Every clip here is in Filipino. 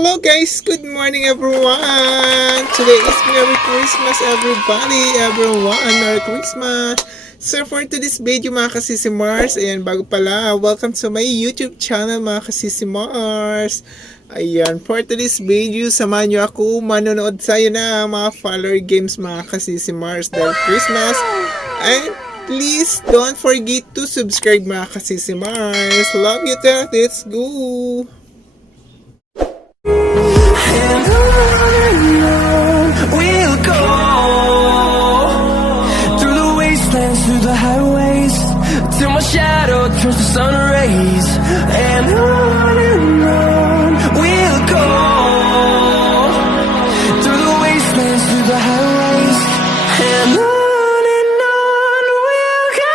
Hello guys! Good morning everyone! Today is Merry Christmas everyone! Merry Christmas! So for today's video mga kasisimars, ayan, bago pala, welcome to my YouTube channel mga kasisimars. Ayan, for today's video, samahan nyo ako manonood tayo na mga follower games mga kasisimars dahil Christmas. And please don't forget to subscribe mga kasisimars. Love you too. Let's go! We'll go through the wastelands, through the highways, till my shadow turns to sun rays. And on we'll go through the wastelands, through the highways, and on we'll go.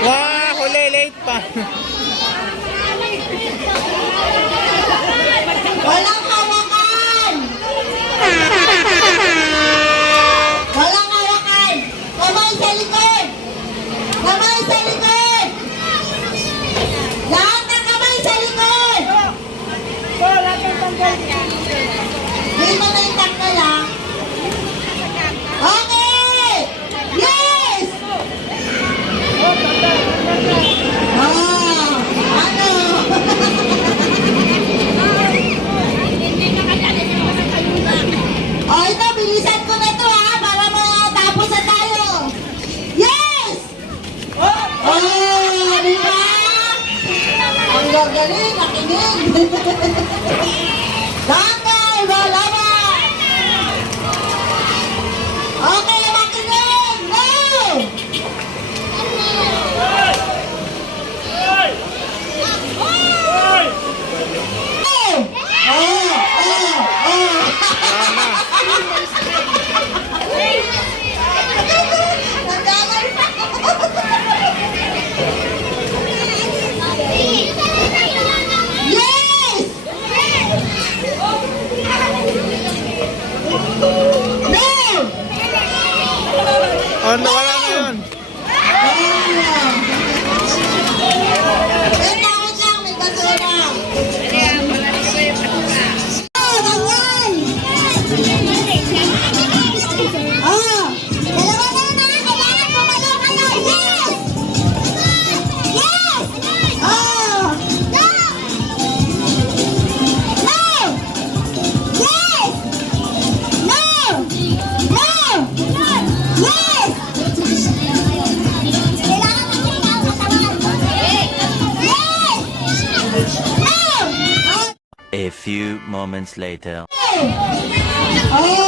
Wow, huli, late pa. Walang hawakan! Walang hawakan! Kamay sa likod! Kamay sa likod! Lahat ng kamay sa likod! Hindi mo na itakal lang. Okay! Yes! Ah, ano? Oh, ito, bilisan ko na to ha, para matapos na tayo. Yes! Oh, di ba? Ang gagaling, nakinig. Tanggal, malaban. Okay, makinig. Go! Oh, nawala na yun. Wait lang, may basura. Oh, ganyan. Oh, dalawa na yun ha. Kailangan pumalo kayo. Yes! Yes! Oh! No! No! Yes! No! No! Yes! Kailangan maging katawan. Yes! No! A few moments later. Oh!